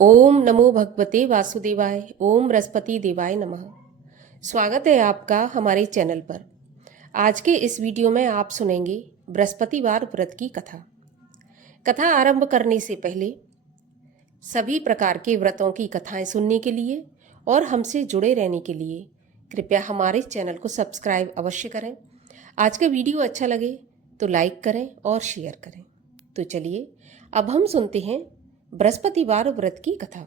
ओम नमो भगवते वासुदेवाय। ओम बृहस्पति देवाय नमः। स्वागत है आपका हमारे चैनल पर। आज के इस वीडियो में आप सुनेंगे बृहस्पतिवार व्रत की कथा। कथा आरंभ करने से पहले सभी प्रकार के व्रतों की कथाएं सुनने के लिए और हमसे जुड़े रहने के लिए कृपया हमारे चैनल को सब्सक्राइब अवश्य करें। आज का वीडियो अच्छा लगे तो लाइक करें और शेयर करें। तो चलिए अब हम सुनते हैं बृहस्पतिवार व्रत की कथा।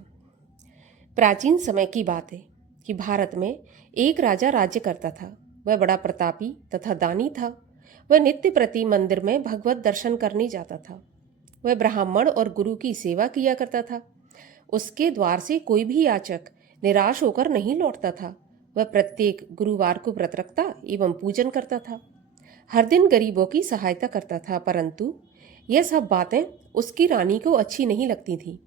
प्राचीन समय की बात है कि भारत में एक राजा राज्य करता था। वह बड़ा प्रतापी तथा दानी था। वह नित्य प्रति मंदिर में भगवत दर्शन करने जाता था। वह ब्राह्मण और गुरु की सेवा किया करता था। उसके द्वार से कोई भी याचक निराश होकर नहीं लौटता था। वह प्रत्येक गुरुवार को व्रत रखता एवं पूजन करता था। हर दिन गरीबों की सहायता करता था, परंतु यह सब बातें उसकी रानी को अच्छी नहीं लगती थी।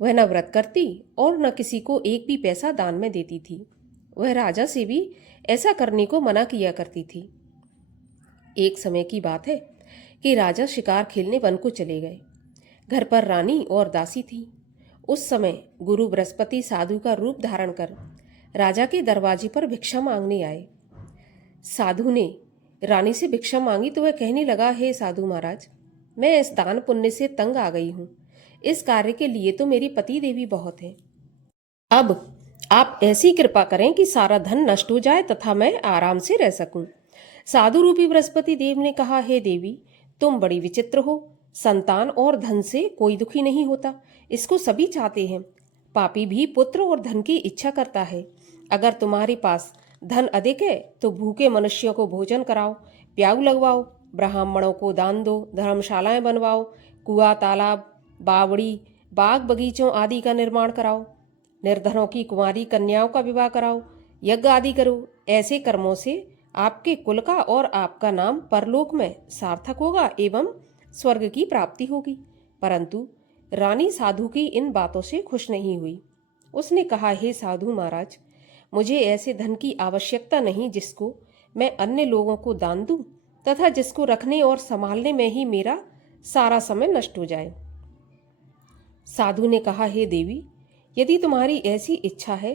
वह न व्रत करती और न किसी को एक भी पैसा दान में देती थी। वह राजा से भी ऐसा करने को मना किया करती थी। एक समय की बात है कि राजा शिकार खेलने वन को चले गए। घर पर रानी और दासी थी। उस समय गुरु बृहस्पति साधु का रूप धारण कर राजा के दरवाजे पर भिक्षा मांगने आए। साधु ने रानी से भिक्षा मांगी तो वह कहने लगा, हे साधु महाराज, मैं इस दान पुण्य से तंग आ गई हूँ। इस कार्य के लिए तो मेरी पति देवी बहुत है। अब आप ऐसी कृपा करें कि सारा धन नष्ट हो जाए तथा मैं आराम से रह सकूं। साधु रूपी बृहस्पति देव ने कहा, हे देवी, तुम बड़ी विचित्र हो। संतान और धन से कोई दुखी नहीं होता, इसको सभी चाहते हैं। पापी भी पुत्र और धन की इच्छा करता है। अगर तुम्हारे पास धन अधिक है तो भूखे मनुष्यों को भोजन कराओ, प्याऊ लगवाओ, ब्राह्मणों को दान दो, धर्मशालाएं बनवाओ, कुआं, तालाब, बावड़ी, बाग बगीचों आदि का निर्माण कराओ, निर्धनों की कुंवारी कन्याओं का विवाह कराओ, यज्ञ आदि करो। ऐसे कर्मों से आपके कुल का और आपका नाम परलोक में सार्थक होगा एवं स्वर्ग की प्राप्ति होगी। परंतु रानी साधु की इन बातों से खुश नहीं हुई। उसने कहा, हे साधु महाराज, मुझे ऐसे धन की आवश्यकता नहीं जिसको मैं अन्य लोगों को दान दूं तथा जिसको रखने और संभालने में ही मेरा सारा समय नष्ट हो जाए। साधु ने कहा, हे देवी, यदि तुम्हारी ऐसी इच्छा है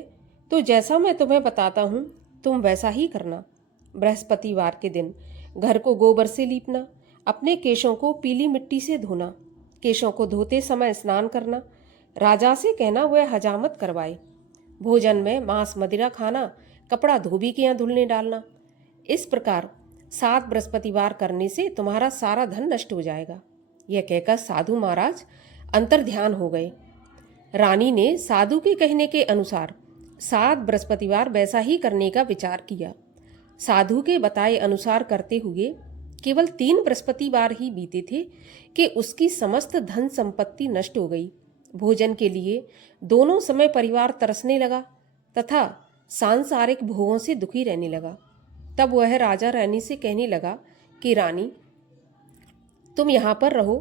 तो जैसा मैं तुम्हें बताता हूँ तुम वैसा ही करना। बृहस्पतिवार के दिन घर को गोबर से लीपना, अपने केशों को पीली मिट्टी से धोना, केशों को धोते समय स्नान करना, राजा से कहना वह हजामत करवाए, भोजन में मांस मदिरा खाना, कपड़ा धोबी के यहाँ धुलने डालना। इस प्रकार 7 बृहस्पतिवार करने से तुम्हारा सारा धन नष्ट हो जाएगा। यह कहकर साधु महाराज अंतर्ध्यान हो गए। रानी ने साधु के कहने के अनुसार 7 बृहस्पतिवार वैसा ही करने का विचार किया। साधु के बताए अनुसार करते हुए केवल 3 बृहस्पतिवार ही बीते थे कि उसकी समस्त धन संपत्ति नष्ट हो गई। भोजन के लिए दोनों समय परिवार तरसने लगा तथा सांसारिक भोगों से दुखी रहने लगा। तब वह राजा रानी से कहने लगा कि रानी, तुम यहाँ पर रहो,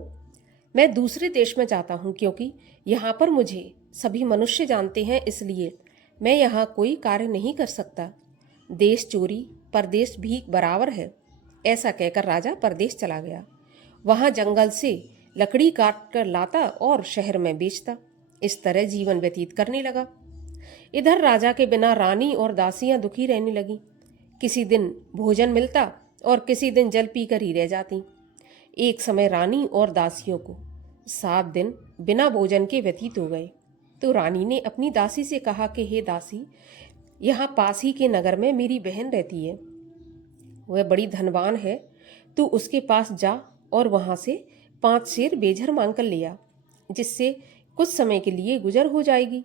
मैं दूसरे देश में जाता हूँ, क्योंकि यहाँ पर मुझे सभी मनुष्य जानते हैं, इसलिए मैं यहाँ कोई कार्य नहीं कर सकता। देश चोरी परदेश भीख बराबर है। ऐसा कहकर राजा परदेश चला गया। वहाँ जंगल से लकड़ी काट कर लाता और शहर में बेचता। इस तरह जीवन व्यतीत करने लगा। इधर राजा के बिना रानी और दासियां दुखी रहने लगी। किसी दिन भोजन मिलता और किसी दिन जल पीकर ही रह जाती। एक समय रानी और दासियों को 7 दिन बिना भोजन के व्यतीत हो गए। तो रानी ने अपनी दासी से कहा कि हे दासी, यहाँ पास ही के नगर में मेरी बहन रहती है, वह बड़ी धनवान है, तू उसके पास जा और वहाँ से 5 शेर बेझर मांग कर ले आ, जिससे कुछ समय के लिए गुजर हो जाएगी।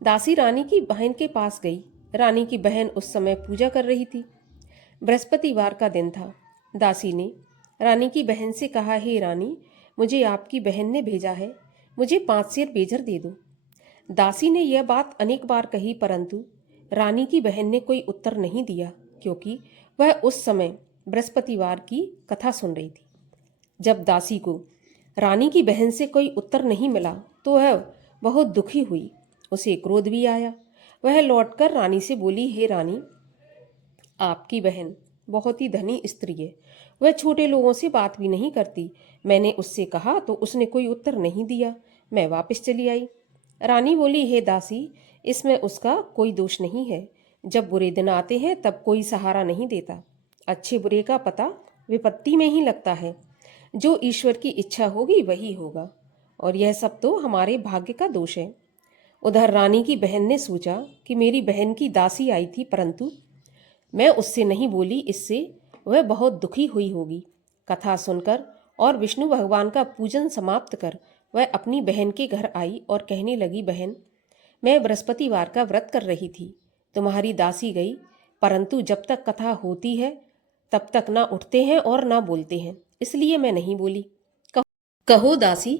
दासी रानी की बहन के पास गई। रानी की बहन उस समय पूजा कर रही थी। बृहस्पतिवार का दिन था। दासी ने रानी की बहन से कहा, हे रानी, मुझे आपकी बहन ने भेजा है, मुझे 5 शेर बेझर दे दो। दासी ने यह बात अनेक बार कही, परंतु रानी की बहन ने कोई उत्तर नहीं दिया, क्योंकि वह उस समय बृहस्पतिवार की कथा सुन रही थी। जब दासी को रानी की बहन से कोई उत्तर नहीं मिला तो वह बहुत दुखी हुई। उसे क्रोध भी आया। वह लौटकर रानी से बोली, हे रानी, आपकी बहन बहुत ही धनी स्त्री है, वह छोटे लोगों से बात भी नहीं करती। मैंने उससे कहा तो उसने कोई उत्तर नहीं दिया। मैं वापस चली आई। रानी बोली, हे दासी, इसमें उसका कोई दोष नहीं है। जब बुरे दिन आते हैं तब कोई सहारा नहीं देता। अच्छे बुरे का पता विपत्ति में ही लगता है। जो ईश्वर की इच्छा होगी वही होगा, और यह सब तो हमारे भाग्य का दोष है। उधर रानी की बहन ने सोचा कि मेरी बहन की दासी आई थी, परंतु मैं उससे नहीं बोली, इससे वह बहुत दुखी हुई होगी। कथा सुनकर और विष्णु भगवान का पूजन समाप्त कर वह अपनी बहन के घर आई और कहने लगी, बहन, मैं बृहस्पतिवार का व्रत कर रही थी। तुम्हारी दासी गई, परंतु जब तक कथा होती है तब तक ना उठते हैं और ना बोलते हैं, इसलिए मैं नहीं बोली। कहो दासी,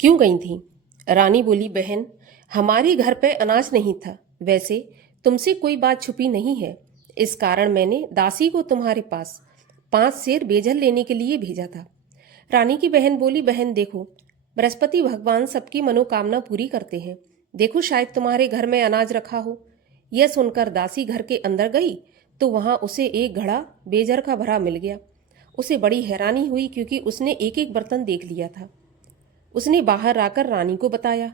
क्यों गई थी? रानी बोली, बहन, हमारे घर पे अनाज नहीं था। वैसे तुमसे कोई बात छुपी नहीं है, इस कारण मैंने दासी को तुम्हारे पास 5 सेर बेजल लेने के लिए भेजा था। रानी की बहन बोली, बहन देखो, बृहस्पति भगवान सबकी मनोकामना पूरी करते हैं। देखो, शायद तुम्हारे घर में अनाज रखा हो। यह सुनकर दासी घर के अंदर गई तो वहां उसे एक घड़ा बेजर का भरा मिल गया। उसे बड़ी हैरानी हुई, क्योंकि उसने एक एक बर्तन देख लिया था। उसने बाहर आकर रानी को बताया।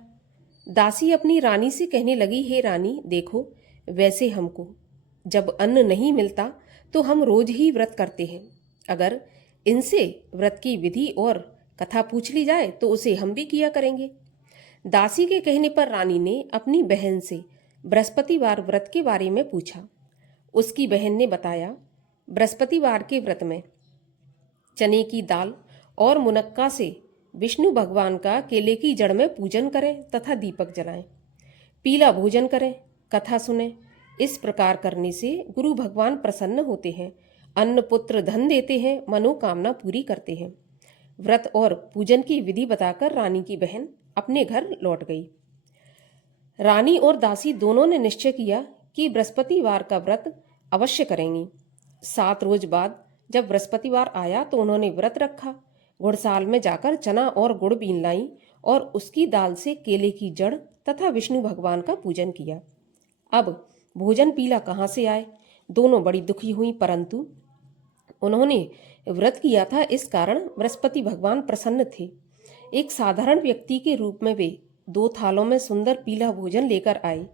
दासी अपनी रानी से कहने लगी, हे रानी देखो, वैसे हमको जब अन्न नहीं मिलता तो हम रोज ही व्रत करते हैं। अगर इनसे व्रत की विधि और कथा पूछ ली जाए तो उसे हम भी किया करेंगे। दासी के कहने पर रानी ने अपनी बहन से बृहस्पतिवार व्रत के बारे में पूछा। उसकी बहन ने बताया, बृहस्पतिवार के व्रत में चने की दाल और मुनक्का से विष्णु भगवान का केले की जड़ में पूजन करें तथा दीपक जलाएं, पीला भोजन करें, कथा सुनें। इस प्रकार करने से गुरु भगवान प्रसन्न होते हैं, अन्न पुत्र धन देते हैं, मनोकामना पूरी करते हैं। व्रत और पूजन की विधि बताकर रानी की बहन अपने घर लौट गई। रानी और दासी दोनों ने निश्चय किया कि बृहस्पतिवार का व्रत अवश्य करेंगी। 7 रोज बाद जब बृहस्पतिवार आया तो उन्होंने व्रत रखा। घुड़साल में जाकर चना और गुड़ बीन लाई और उसकी दाल से केले की जड़ तथा विष्णु भगवान का पूजन किया। अब भोजन पीला कहाँ से आए? दोनों बड़ी दुखी हुई, परंतु उन्होंने व्रत किया था, इस कारण बृहस्पति भगवान प्रसन्न थे। एक साधारण व्यक्ति के रूप में वे 2 थालों में सुंदर पीला भोजन लेकर आए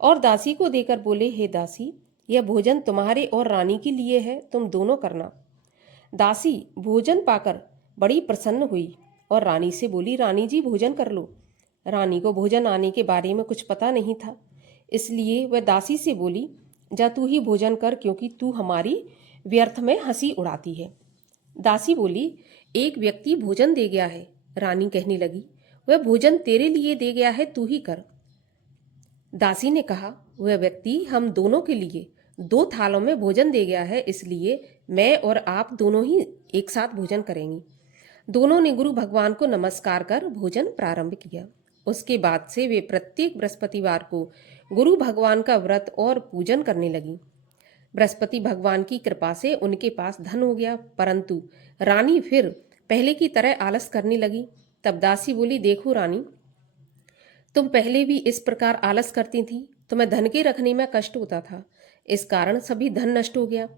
और दासी को देकर बोले, हे दासी, यह भोजन तुम्हारे और रानी के लिए है, तुम दोनों करना। दासी भोजन पाकर बड़ी प्रसन्न हुई और रानी से बोली, रानी जी भोजन कर लो। रानी को भोजन आने के बारे में कुछ पता नहीं था, इसलिए वह दासी से बोली, जा तू ही भोजन कर, क्योंकि तू हमारी व्यर्थ में हंसी उड़ाती है। दासी बोली, एक व्यक्ति भोजन दे गया है। रानी कहने लगी, वह भोजन तेरे लिए दे गया है, तू ही कर। दासी ने कहा, वह व्यक्ति हम दोनों के लिए 2 थालों में भोजन दे गया है, इसलिए मैं और आप दोनों ही एक साथ भोजन करेंगी। दोनों ने गुरु भगवान को नमस्कार कर भोजन प्रारंभ किया। उसके बाद से वे प्रत्येक बृहस्पतिवार को गुरु भगवान का व्रत और पूजन करने लगी। बृहस्पति भगवान की कृपा से उनके पास धन हो गया, परंतु रानी फिर पहले की तरह आलस करने लगी। तब दासी बोली, देखो रानी, तुम पहले भी इस प्रकार आलस करती थी, तुम्हें धन के रखने में कष्ट होता था, इस कारण सभी धन नष्ट हो गया।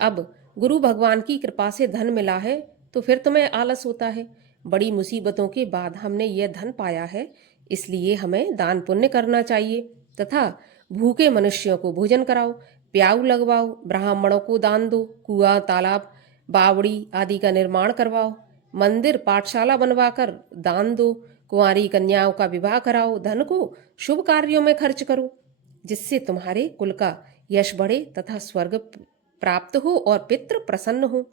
अब गुरु भगवान की कृपा से धन मिला है तो फिर तुम्हें आलस होता है। बड़ी मुसीबतों के बाद हमने यह धन पाया है, इसलिए हमें दान पुण्य करना चाहिए तथा भूखे मनुष्यों को भोजन कराओ, प्याऊ लगवाओ, ब्राह्मणों को दान दो, कुआं तालाब बावड़ी आदि का निर्माण करवाओ, मंदिर पाठशाला बनवाकर दान दो, कुंवारी कन्याओं का विवाह कराओ, धन को शुभ कार्यों में खर्च करो, जिससे तुम्हारे कुल का यश बढ़े तथा स्वर्ग प्राप्त हो और पितृ प्रसन्न हो।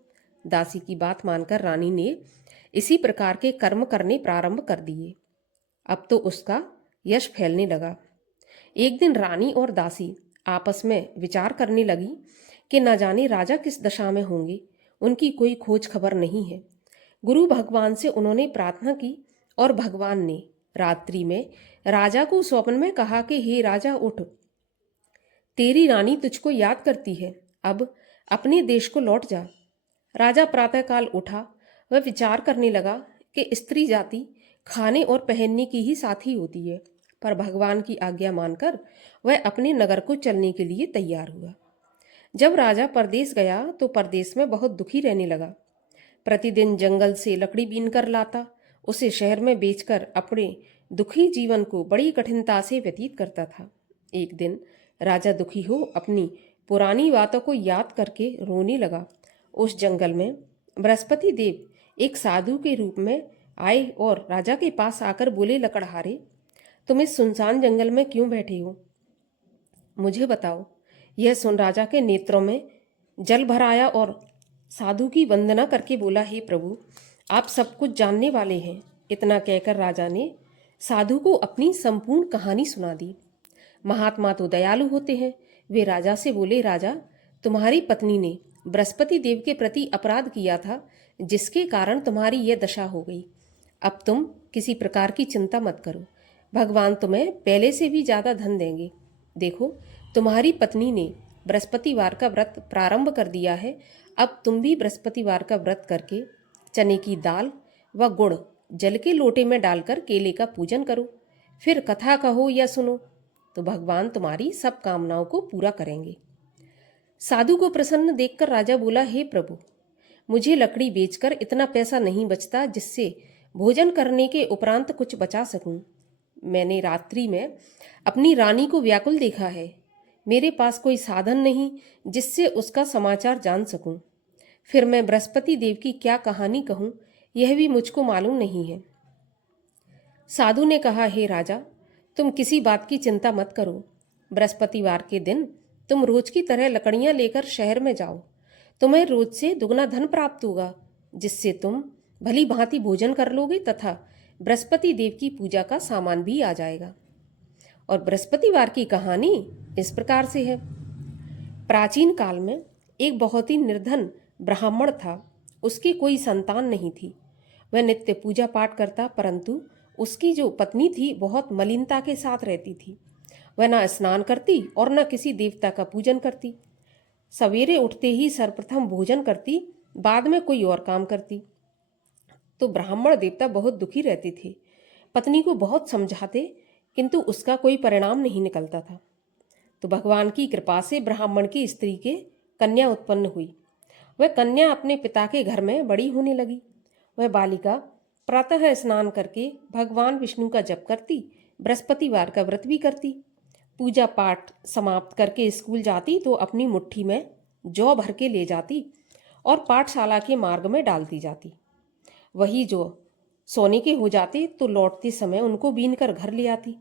दासी की बात मानकर रानी ने इसी प्रकार के कर्म करने प्रारंभ कर दिए। अब तो उसका यश फैलने लगा। एक दिन रानी और दासी आपस में विचार करने लगी कि न जाने राजा किस दशा में होंगे, उनकी कोई खोज खबर नहीं है। गुरु भगवान से उन्होंने प्रार्थना की और भगवान ने रात्रि में राजा को स्वप्न में कहा कि हे राजा, उठ, तेरी रानी तुझको याद करती है, अब अपने देश को लौट जा। राजा प्रातःकाल उठा। वह विचार करने लगा कि स्त्री जाति खाने और पहनने की ही साथी होती है, पर भगवान की आज्ञा मानकर वह अपने नगर को चलने के लिए तैयार हुआ। जब राजा परदेश गया तो परदेश में बहुत दुखी रहने लगा। प्रतिदिन जंगल से लकड़ी बीन कर लाता, उसे शहर में बेचकर अपने दुखी जीवन को बड़ी कठिनता से व्यतीत करता था। एक दिन राजा दुखी हो अपनी पुरानी बातों को याद करके रोने लगा। उस जंगल में बृहस्पति देव एक साधु के रूप में आए और राजा के पास आकर बोले, लकड़हारे, तुम इस सुनसान जंगल में क्यों बैठे हो? मुझे बताओ। यह सुन राजा के नेत्रों में जल भर आया और साधु की वंदना करके बोला, हे प्रभु, आप सब कुछ जानने वाले हैं। इतना कहकर राजा ने साधु को अपनी संपूर्ण कहानी सुना दी। महात्मा तो दयालु होते हैं। वे राजा से बोले, राजा, तुम्हारी पत्नी ने बृहस्पति देव के प्रति अपराध किया था, जिसके कारण तुम्हारी यह दशा हो गई। अब तुम किसी प्रकार की चिंता मत करो, भगवान तुम्हें पहले से भी ज़्यादा धन देंगे। देखो, तुम्हारी पत्नी ने बृहस्पतिवार का व्रत प्रारंभ कर दिया है। अब तुम भी बृहस्पतिवार का व्रत करके चने की दाल व गुड़ जल के लोटे में डालकर केले का पूजन करो। फिर कथा कहो या सुनो, तो भगवान तुम्हारी सब कामनाओं को पूरा करेंगे। साधु को प्रसन्न देखकर राजा बोला, हे प्रभु, मुझे लकड़ी बेचकर इतना पैसा नहीं बचता जिससे भोजन करने के उपरांत कुछ बचा सकूं। मैंने रात्रि में अपनी रानी को व्याकुल देखा है। मेरे पास कोई साधन नहीं जिससे उसका समाचार जान सकूं। फिर मैं बृहस्पति देव की क्या कहानी कहूं, यह भी मुझको मालूम नहीं है। साधु ने कहा, हे राजा, तुम किसी बात की चिंता मत करो। बृहस्पतिवार के दिन तुम रोज की तरह लकड़ियां लेकर शहर में जाओ। तुम्हें रोज से दुगना धन प्राप्त होगा, जिससे तुम भली भांति भोजन कर लोगे तथा बृहस्पति देव की पूजा का सामान भी आ जाएगा। और बृहस्पतिवार की कहानी इस प्रकार से है। प्राचीन काल में एक बहुत ही निर्धन ब्राह्मण था। उसकी कोई संतान नहीं थी। वह नित्य पूजा पाठ करता, परंतु उसकी जो पत्नी थी बहुत मलिनता के साथ रहती थी। वह न स्नान करती और न किसी देवता का पूजन करती। सवेरे उठते ही सर्वप्रथम भोजन करती, बाद में कोई और काम करती। तो ब्राह्मण देवता बहुत दुखी रहते थे। पत्नी को बहुत समझाते, किंतु उसका कोई परिणाम नहीं निकलता था। तो भगवान की कृपा से ब्राह्मण की स्त्री के कन्या उत्पन्न हुई। वह कन्या अपने पिता के घर में बड़ी होने लगी। वह बालिका प्रातः स्नान करके भगवान विष्णु का जप करती, बृहस्पतिवार का व्रत भी करती। पूजा पाठ समाप्त करके स्कूल जाती तो अपनी मुट्ठी में जौ भर के ले जाती और पाठशाला के मार्ग में डालती जाती। वही जो सोने के हो जाते तो लौटते समय उनको बीन कर घर ले आती।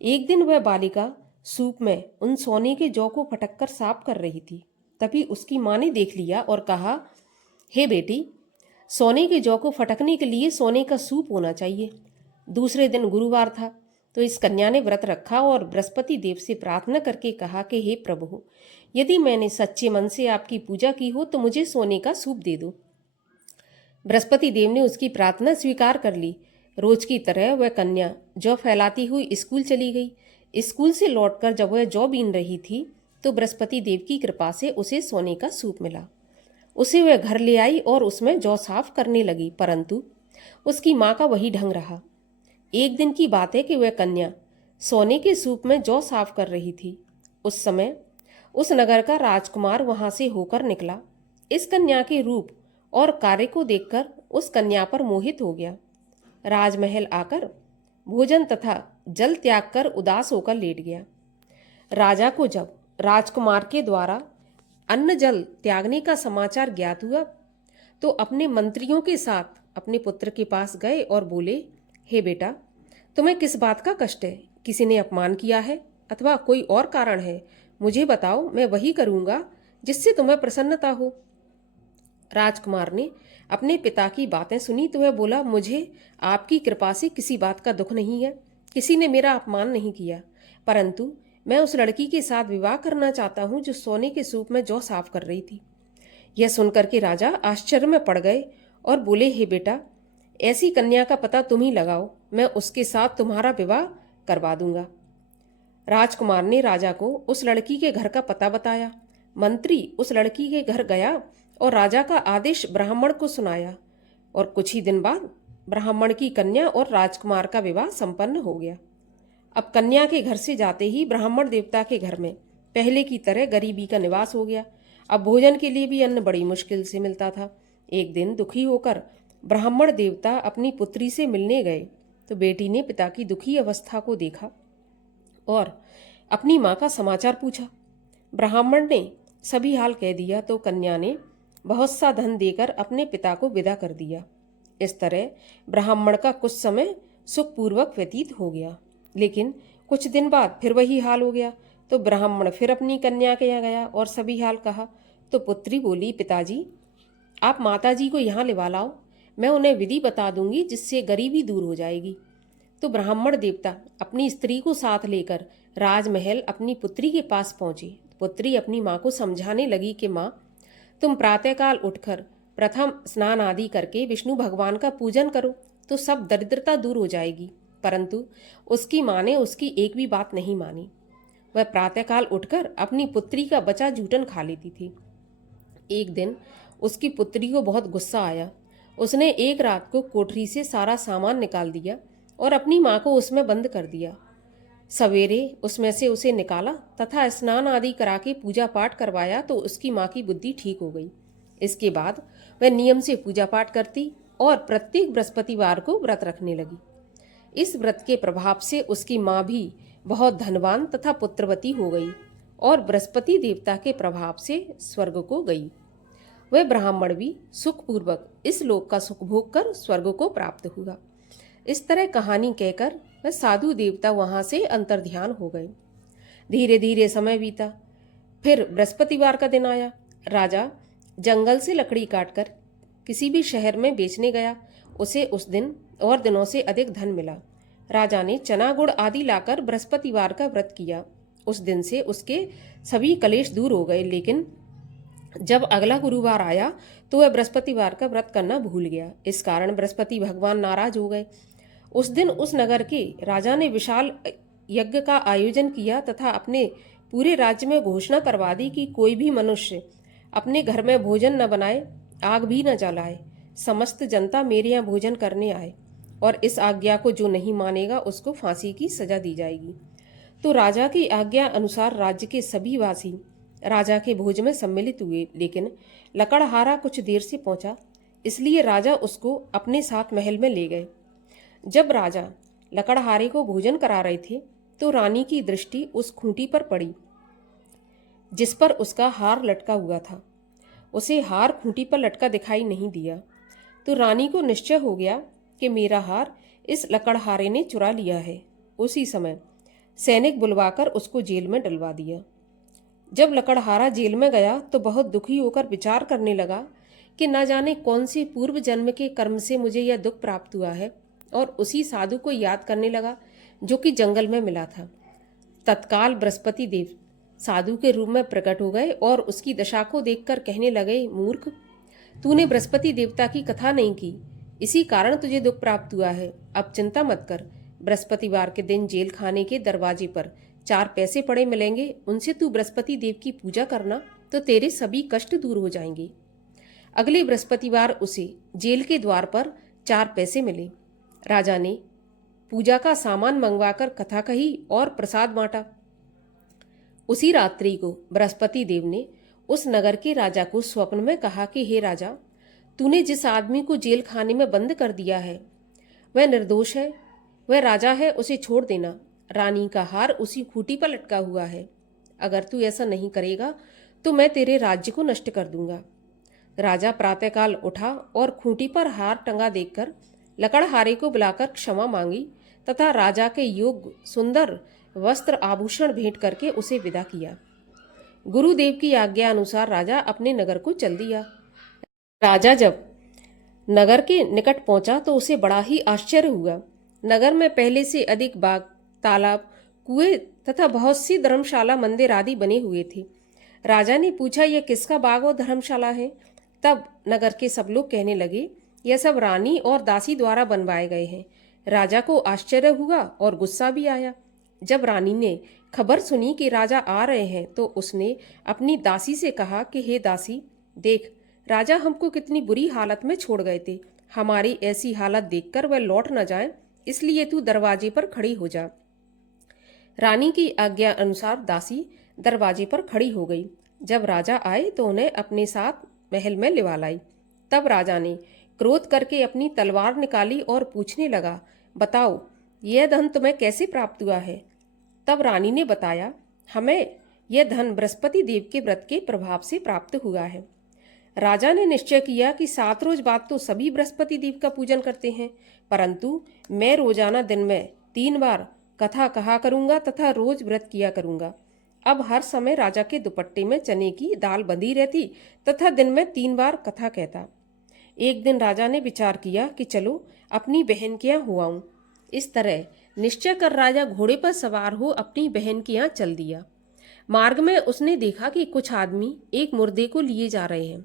एक दिन वह बालिका सूप में उन सोने के जौ को फटक कर साफ कर रही थी। तभी उसकी माँ ने देख लिया और कहा, हे बेटी, सोने के जौ को फटकने के लिए सोने का सूप होना चाहिए। दूसरे दिन गुरुवार था, तो इस कन्या ने व्रत रखा और बृहस्पति देव से प्रार्थना करके कहा कि हे प्रभु, यदि मैंने सच्चे मन से आपकी पूजा की हो तो मुझे सोने का सूप दे दो। बृहस्पति देव ने उसकी प्रार्थना स्वीकार कर ली। रोज की तरह वह कन्या जौ फैलाती हुई स्कूल चली गई। स्कूल से लौटकर जब वह जौ बीन रही थी तो बृहस्पति देव की कृपा से उसे सोने का सूप मिला। उसे वह घर ले आई और उसमें जौ साफ करने लगी, परंतु उसकी माँ का वही ढंग रहा। एक दिन की बात है कि वह कन्या सोने के सूप में जौ साफ कर रही थी। उस समय उस नगर का राजकुमार वहां से होकर निकला। इस कन्या के रूप और कार्य को देखकर उस कन्या पर मोहित हो गया। राजमहल आकर भोजन तथा जल त्याग कर उदास होकर लेट गया। राजा को जब राजकुमार के द्वारा अन्न जल त्यागने का समाचार ज्ञात हुआ तो अपने मंत्रियों के साथ अपने पुत्र के पास गए और बोले, हे बेटा, तुम्हें किस बात का कष्ट है? किसी ने अपमान किया है अथवा कोई और कारण है? मुझे बताओ, मैं वही करूँगा जिससे तुम्हें प्रसन्नता हो। राजकुमार ने अपने पिता की बातें सुनी तो वह बोला, मुझे आपकी कृपा से किसी बात का दुख नहीं है। किसी ने मेरा अपमान नहीं किया, परंतु मैं उस लड़की के साथ विवाह करना चाहता हूँ जो सोने के सूप में जौ साफ कर रही थी। यह सुनकर के राजा आश्चर्य में पड़ गए और बोले, हे बेटा, ऐसी कन्या का पता तुम ही लगाओ, मैं उसके साथ तुम्हारा विवाह करवा दूंगा। राजकुमार ने राजा को उस लड़की के घर का पता बताया। मंत्री उस लड़की के घर गया और राजा का आदेश ब्राह्मण को सुनाया और कुछ ही दिन बाद ब्राह्मण की कन्या और राजकुमार का विवाह संपन्न हो गया। अब कन्या के घर से जाते ही ब्राह्मण देवता के घर में पहले की तरह गरीबी का निवास हो गया। अब भोजन के लिए भी अन्न बड़ी मुश्किल से मिलता था। एक दिन दुखी होकर ब्राह्मण देवता अपनी पुत्री से मिलने गए तो बेटी ने पिता की दुखी अवस्था को देखा और अपनी माँ का समाचार पूछा। ब्राह्मण ने सभी हाल कह दिया तो कन्या ने बहुत सा धन देकर अपने पिता को विदा कर दिया। इस तरह ब्राह्मण का कुछ समय सुखपूर्वक व्यतीत हो गया, लेकिन कुछ दिन बाद फिर वही हाल हो गया। तो ब्राह्मण फिर अपनी कन्या के यहाँ गया और सभी हाल कहा। तो पुत्री बोली, पिताजी आप माताजी को यहाँ लिवा लाओ, मैं उन्हें विधि बता दूंगी जिससे गरीबी दूर हो जाएगी। तो ब्राह्मण देवता अपनी स्त्री को साथ लेकर राजमहल अपनी पुत्री के पास पहुंचे। पुत्री अपनी माँ को समझाने लगी कि माँ, तुम प्रातःकाल उठकर प्रथम स्नान आदि करके विष्णु भगवान का पूजन करो तो सब दरिद्रता दूर हो जाएगी। परंतु उसकी माँ ने उसकी एक भी बात नहीं मानी। वह प्रातःकाल उठकर अपनी पुत्री का बचा जूठन खा लेती थी। एक दिन उसकी पुत्री को बहुत गुस्सा आया। उसने एक रात को कोठरी से सारा सामान निकाल दिया और अपनी माँ को उसमें बंद कर दिया। सवेरे उसमें से उसे निकाला तथा स्नान आदि करा के पूजा पाठ करवाया तो उसकी माँ की बुद्धि ठीक हो गई। इसके बाद वह नियम से पूजा पाठ करती और प्रत्येक बृहस्पतिवार को व्रत रखने लगी। इस व्रत के प्रभाव से उसकी माँ भी बहुत धनवान तथा पुत्रवती हो गई और बृहस्पति देवता के प्रभाव से स्वर्ग को गई। वह ब्राह्मण भी सुखपूर्वक इस लोक का सुख भोग कर स्वर्ग को प्राप्त हुआ। इस तरह कहानी कहकर वह साधु देवता वहां से अंतर्ध्यान हो गए। धीरे धीरे समय बीता। फिर बृहस्पतिवार का दिन आया। राजा जंगल से लकड़ी काटकर किसी भी शहर में बेचने गया। उसे उस दिन और दिनों से अधिक धन मिला। राजा ने चना गुड़ आदि लाकर बृहस्पतिवार का व्रत किया। उस दिन से उसके सभी कलेश दूर हो गए, लेकिन जब अगला गुरुवार आया तो वह बृहस्पतिवार का व्रत करना भूल गया। इस कारण बृहस्पति भगवान नाराज हो गए। उस दिन उस नगर के राजा ने विशाल यज्ञ का आयोजन किया तथा अपने पूरे राज्य में घोषणा करवा दी कि कोई भी मनुष्य अपने घर में भोजन न बनाए, आग भी न जलाए। समस्त जनता मेरे यहाँ भोजन करने आए और इस आज्ञा को जो नहीं मानेगा उसको फांसी की सजा दी जाएगी। तो राजा की आज्ञा अनुसार राज्य के सभी वासी राजा के भोज में सम्मिलित हुए, लेकिन लकड़हारा कुछ देर से पहुंचा, इसलिए राजा उसको अपने साथ महल में ले गए। जब राजा लकड़हारे को भोजन करा रहे थे तो रानी की दृष्टि उस खूंटी पर पड़ी जिस पर उसका हार लटका हुआ था। उसे हार खूंटी पर लटका दिखाई नहीं दिया। तो रानी को निश्चय हो गया कि मेरा हार इस लकड़हारे ने चुरा लिया है। उसी समय सैनिक बुलवाकर उसको जेल में डलवा दिया। जब लकड़हारा जेल में गया तो बहुत दुखी होकर विचार करने लगा कि न जाने कौन से पूर्व जन्म के कर्म से मुझे यह दुख प्राप्त हुआ है, और उसी साधु को याद करने लगा जो कि जंगल में मिला था। तत्काल बृहस्पति देव साधु के रूप में प्रकट हो गए और उसकी दशा को देखकर कहने लगे, मूर्ख, तूने बृहस्पति देवता की कथा नहीं की, इसी कारण तुझे दुख प्राप्त हुआ है। अब चिंता मत कर, बृहस्पतिवार के दिन जेल खाने के दरवाजे पर 4 पैसे पड़े मिलेंगे, उनसे तू बृहस्पति देव की पूजा करना तो तेरे सभी कष्ट दूर हो जाएंगे। अगले बृहस्पतिवार उसे जेल के द्वार पर 4 पैसे मिले। राजा ने पूजा का सामान मंगवाकर कथा कही और प्रसाद बांटा। उसी रात्रि को बृहस्पति देव ने उस नगर के राजा को स्वप्न में कहा कि हे राजा, तूने जिस आदमी को जेल खाने में बंद कर दिया है वह निर्दोष है, वह राजा है, उसे छोड़ देना। रानी का हार उसी खूंटी पर लटका हुआ है। अगर तू ऐसा नहीं करेगा तो मैं तेरे राज्य को नष्ट कर दूंगा। राजा प्रातःकाल उठा और खूंटी पर हार टंगा देखकर लकड़हारे को बुलाकर क्षमा मांगी तथा राजा के योग्य सुंदर वस्त्र आभूषण भेंट करके उसे विदा किया। गुरुदेव की आज्ञा अनुसार राजा अपने नगर को चल दिया। राजा जब नगर के निकट पहुंचा तो उसे बड़ा ही आश्चर्य हुआ। नगर में पहले से अधिक बाग, तालाब, कुएं तथा बहुत सी धर्मशाला, मंदिर आदि बने हुए थे। राजा ने पूछा, यह किसका बाग और धर्मशाला है? तब नगर के सब लोग कहने लगे, यह सब रानी और दासी द्वारा बनवाए गए हैं। राजा को आश्चर्य हुआ और गुस्सा भी आया। जब रानी ने खबर सुनी कि राजा आ रहे हैं तो उसने अपनी दासी से कहा कि हे दासी, देख, राजा हमको कितनी बुरी हालत में छोड़ गए थे। हमारी ऐसी हालत देखकर वह लौट न जाए, इसलिए तू दरवाजे पर खड़ी हो जा। रानी की आज्ञा अनुसार दासी दरवाजे पर खड़ी हो गई। जब राजा आए तो उन्हें अपने साथ महल में लिवा लाई। तब राजा ने क्रोध करके अपनी तलवार निकाली और पूछने लगा, बताओ यह धन तुम्हें कैसे प्राप्त हुआ है। तब रानी ने बताया, हमें यह धन बृहस्पति देव के व्रत के प्रभाव से प्राप्त हुआ है। राजा ने निश्चय किया कि 7 रोज बाद तो सभी बृहस्पति देव का पूजन करते हैं, परंतु मैं रोजाना दिन में 3 बार कथा कहा करूंगा तथा रोज व्रत किया करूंगा। अब हर समय राजा के दुपट्टे में चने की दाल बंधी रहती तथा दिन में 3 बार कथा कहता। एक दिन राजा ने विचार किया कि चलो अपनी बहन के यहाँ हो आऊं। इस तरह निश्चय कर राजा घोड़े पर सवार हो अपनी बहन के यहाँ चल दिया। मार्ग में उसने देखा कि कुछ आदमी एक मुर्दे को लिए जा रहे हैं।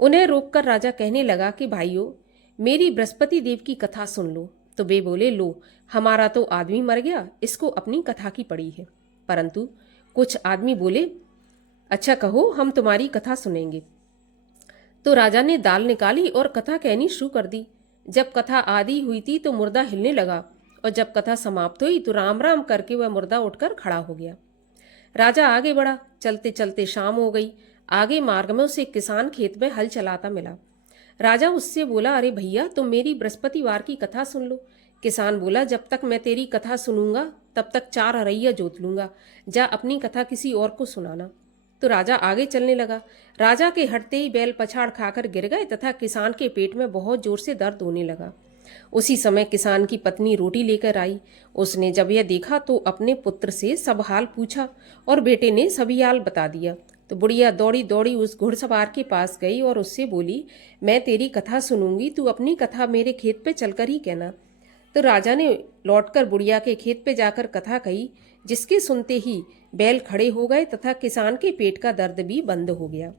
उन्हें रोककर राजा कहने लगा कि भाइयों, मेरी बृहस्पति देव की कथा सुन लो। तो वे बोले, लो, हमारा तो आदमी मर गया, इसको अपनी कथा की पड़ी है। परंतु कुछ आदमी बोले, अच्छा कहो, हम तुम्हारी कथा सुनेंगे। तो राजा ने दाल निकाली और कथा कहनी शुरू कर दी। जब कथा आधी हुई थी तो मुर्दा हिलने लगा और जब कथा समाप्त हुई तो राम राम करके वह मुर्दा उठकर खड़ा हो गया। राजा आगे बढ़ा। चलते चलते शाम हो गई। आगे मार्ग में उसे किसान खेत में हल चलाता मिला। राजा उससे बोला, अरे भैया, तुम मेरी बृहस्पतिवार की कथा सुन लो। किसान बोला, जब तक मैं तेरी कथा सुनूंगा तब तक 4 हरैया जोत लूंगा। जा अपनी कथा किसी और को सुनाना। तो राजा आगे चलने लगा। राजा के हटते ही बैल पछाड़ खाकर गिर गए तथा किसान के पेट में बहुत जोर से दर्द होने लगा। उसी समय किसान की पत्नी रोटी लेकर आई। उसने जब यह देखा तो अपने पुत्र से सब हाल पूछा और बेटे ने सभी हाल बता दिया। तो बुढ़िया दौड़ी दौड़ी उस घुड़सवार के पास गई और उससे बोली, मैं तेरी कथा सुनूंगी, तू अपनी कथा मेरे खेत पे चलकर ही कहना। तो राजा ने लौटकर बुढ़िया के खेत पे जाकर कथा कही, जिसके सुनते ही बैल खड़े हो गए तथा किसान के पेट का दर्द भी बंद हो गया।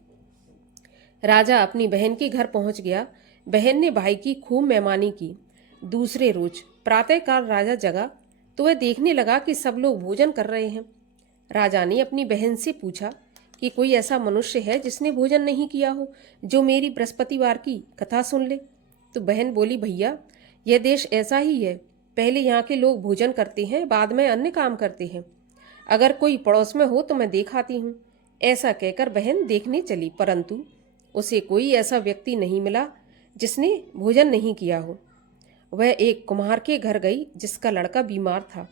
राजा अपनी बहन के घर पहुंच गया। बहन ने भाई की खूब मेहमानी की। दूसरे रोज प्रातःकाल राजा जगा तो वह देखने लगा कि सब लोग भोजन कर रहे हैं। राजा ने अपनी बहन से पूछा कि कोई ऐसा मनुष्य है जिसने भोजन नहीं किया हो, जो मेरी बृहस्पतिवार की कथा सुन ले। तो बहन बोली, भैया, यह देश ऐसा ही है। पहले यहाँ के लोग भोजन करते हैं, बाद में अन्य काम करते हैं। अगर कोई पड़ोस में हो तो मैं देख आती हूँ। ऐसा कहकर बहन देखने चली, परंतु उसे कोई ऐसा व्यक्ति नहीं मिला जिसने भोजन नहीं किया हो। वह एक कुम्हार के घर गई जिसका लड़का बीमार था।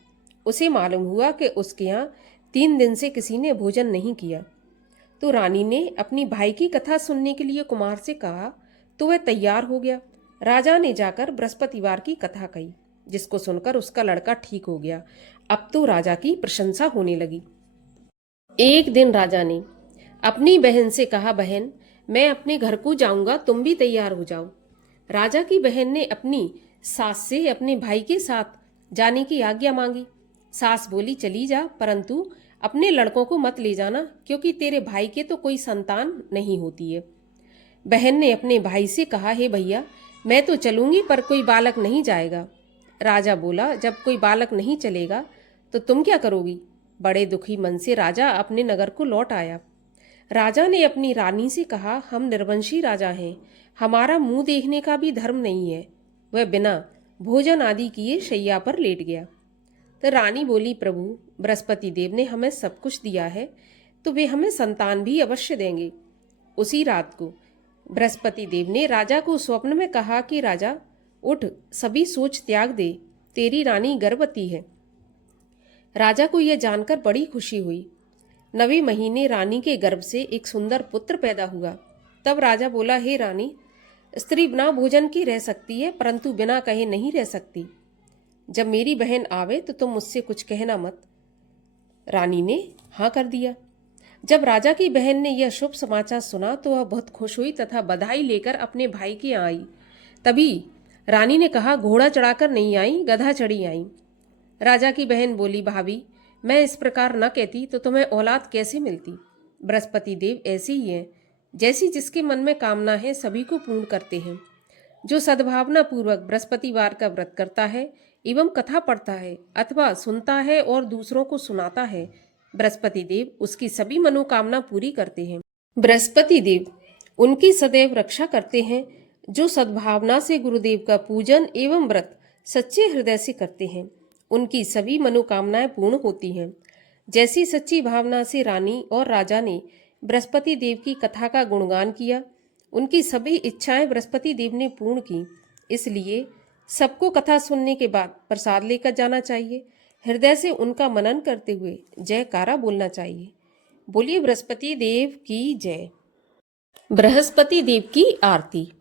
उसे मालूम हुआ कि उसके यहाँ 3 दिन से किसी ने भोजन नहीं किया। तो रानी ने अपनी भाई की कथा सुनने के लिए कुम्हार से कहा तो वह तैयार हो गया। राजा ने जाकर बृहस्पतिवार की कथा कही, जिसको सुनकर उसका लड़का ठीक हो गया। अब तो राजा की प्रशंसा होने लगी। एक दिन राजा ने अपनी बहन से कहा, बहन, मैं अपने घर को जाऊंगा, तुम भी तैयार हो जाओ। राजा की बहन ने अपनी सास से अपने भाई के साथ जाने की आज्ञा मांगी। सास बोली, चली जा, परंतु अपने लड़कों को मत ले जाना, क्योंकि तेरे भाई के तो कोई संतान नहीं होती है। बहन ने अपने भाई से कहा, हे भैया, मैं तो चलूंगी पर कोई बालक नहीं जाएगा। राजा बोला, जब कोई बालक नहीं चलेगा तो तुम क्या करोगी। बड़े दुखी मन से राजा अपने नगर को लौट आया। राजा ने अपनी रानी से कहा, हम निर्वंशी राजा हैं, हमारा मुंह देखने का भी धर्म नहीं है। वह बिना भोजन आदि किए शैया पर लेट गया। तो रानी बोली, प्रभु, बृहस्पति देव ने हमें सब कुछ दिया है, तो वे हमें संतान भी अवश्य देंगे। उसी रात को बृहस्पति देव ने राजा को स्वप्न में कहा कि राजा, उठ, सभी सोच त्याग दे, तेरी रानी गर्भवती है। राजा को यह जानकर बड़ी खुशी हुई। 9वें महीने रानी के गर्भ से एक सुंदर पुत्र पैदा हुआ। तब राजा बोला, हे रानी, स्त्री बिना भोजन की रह सकती है, परंतु बिना कहे नहीं रह सकती। जब मेरी बहन आवे तो तुम मुझसे कुछ कहना मत। रानी ने हाँ कर दिया। जब राजा की बहन ने यह शुभ समाचार सुना तो वह बहुत खुश हुई तथा बधाई लेकर अपने भाई के यहाँ आई। तभी रानी ने कहा, घोड़ा चढ़ाकर नहीं आई, गधा चढ़ी आई। राजा की बहन बोली, भाभी, मैं इस प्रकार न कहती तो तुम्हें औलाद कैसे मिलती। बृहस्पति देव ऐसे ही हैं, जैसी जिसके मन में कामना है सभी को पूर्ण करते हैं। जो सद्भावना पूर्वक बृहस्पतिवार का व्रत करता है एवं कथा पढ़ता है अथवा सुनता है और दूसरों को सुनाता है, बृहस्पति देव उसकी सभी मनोकामना पूरी करते हैं। बृहस्पति देव उनकी सदैव रक्षा करते हैं जो सद्भावना से गुरुदेव का पूजन एवं व्रत सच्चे हृदय से करते हैं। उनकी सभी मनोकामनाएं पूर्ण होती हैं। जैसी सच्ची भावना से रानी और राजा ने बृहस्पति देव की कथा का गुणगान किया, उनकी सभी इच्छाएं बृहस्पति देव ने पूर्ण की। इसलिए सबको कथा सुनने के बाद प्रसाद लेकर जाना चाहिए। हृदय से उनका मनन करते हुए जयकारा बोलना चाहिए। बोलिए बृहस्पति देव की जय। बृहस्पति देव की आरती।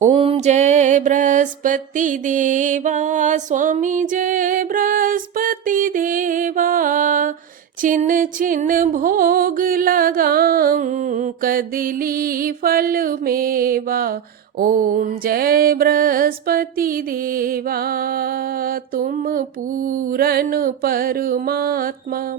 ओम जय बृहस्पति देवा, स्वामी जय बृहस्पति देवा। छिन छिन भोग लगाऊं, कदली फल मेवा। ओम जय बृहस्पति देवा, तुम पूरन परमात्मा,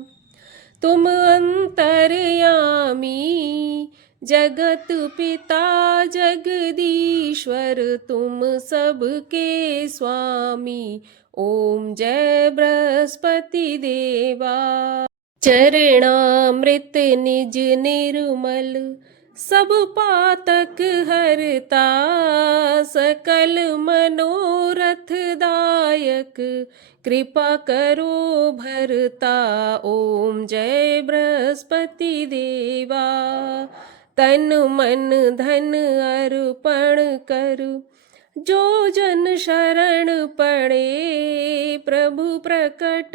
तुम अंतर्यामी। जगत पिता जगदीश्वर, तुम सबके स्वामी। ओम जय बृहस्पति देवा। चरणामृत निज निर्मल, सब पातक हरता। सकल मनोरथ दायक, कृपा करो भरता। ओम जय बृहस्पति देवा। तन मन धन अर्पण कर, जो जन शरण पड़े। प्रभु प्रकट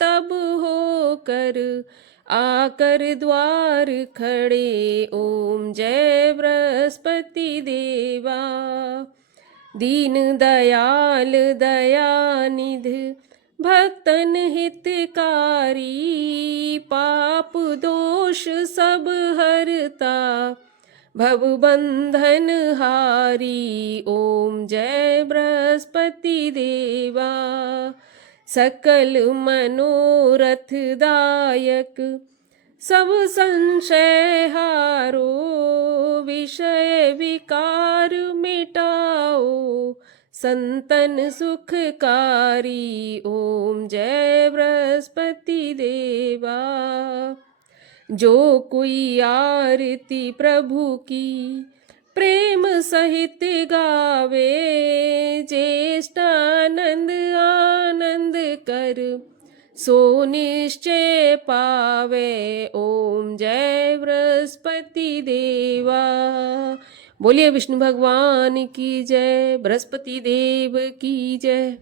तब हो कर, आकर द्वार खड़े। ओम जय बृहस्पति देवा। दीन दयाल दयानिध, भक्तन हितकारी। पाप दोष सब हरता, भव बंधन हारी। ओम जय बृहस्पति देवा। सकल मनोरथ दायक, सब संशय हारो। विषय विकार मिटाओ, संतन सुखकारी। ओम जय बृहस्पति देवा। जो कोई आरती प्रभु की, प्रेम सहित गावे। ज्येष्ठानंद आनंद कर, सो निश्चय पावे। ओम जय बृहस्पति देवा। बोलिए विष्णु भगवान की जय, बृहस्पति देव की जय।